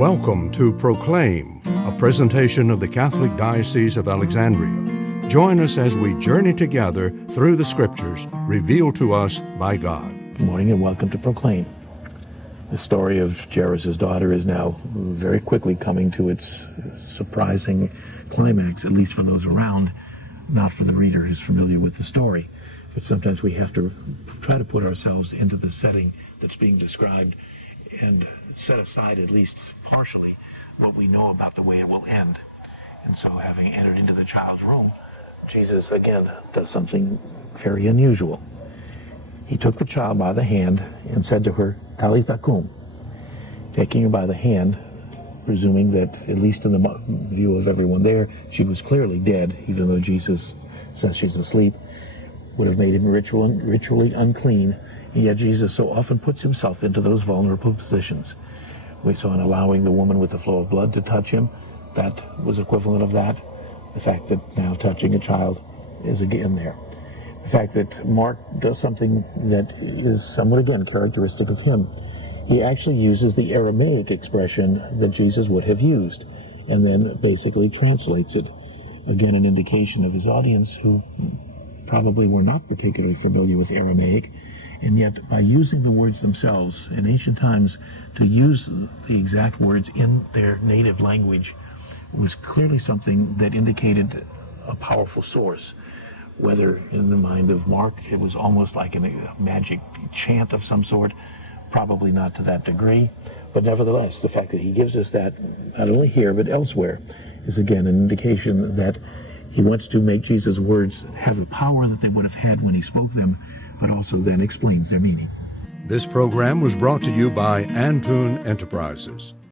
Welcome to Proclaim, a presentation of the Catholic Diocese of Alexandria. Join us as we journey together through the Scriptures revealed to us by God. Good morning and welcome to Proclaim. The story of Jairus' daughter is now very quickly coming to its surprising climax, at least for those around, not for the reader who's familiar with the story. But sometimes we have to try to put ourselves into the setting that's being described and set aside, at least partially, what we know about the way it will end. And so, having entered into the child's room, Jesus again does something very unusual. He took the child by the hand and said to her, Talitha cum, taking her by the hand, presuming that, at least in the view of everyone there, she was clearly dead, even though Jesus says she's asleep, would have made him ritually unclean. And yet Jesus so often puts himself into those vulnerable positions. We saw in allowing the woman with the flow of blood to touch him, that was equivalent of that. The fact that now touching a child is again there. The fact that Mark does something that is somewhat, again, characteristic of him. He actually uses the Aramaic expression that Jesus would have used, and then basically translates it. Again, an indication of his audience who probably were not particularly familiar with Aramaic, and yet by using the words themselves, in ancient times, to use the exact words in their native language was clearly something that indicated a powerful source. Whether in the mind of Mark it was almost like a magic chant of some sort, probably not to that degree, but nevertheless, the fact that he gives us that, not only here but elsewhere, is again an indication that he wants to make Jesus' words have the power that they would have had when he spoke them, but also then explains their meaning. This program was brought to you by Antoon Enterprises.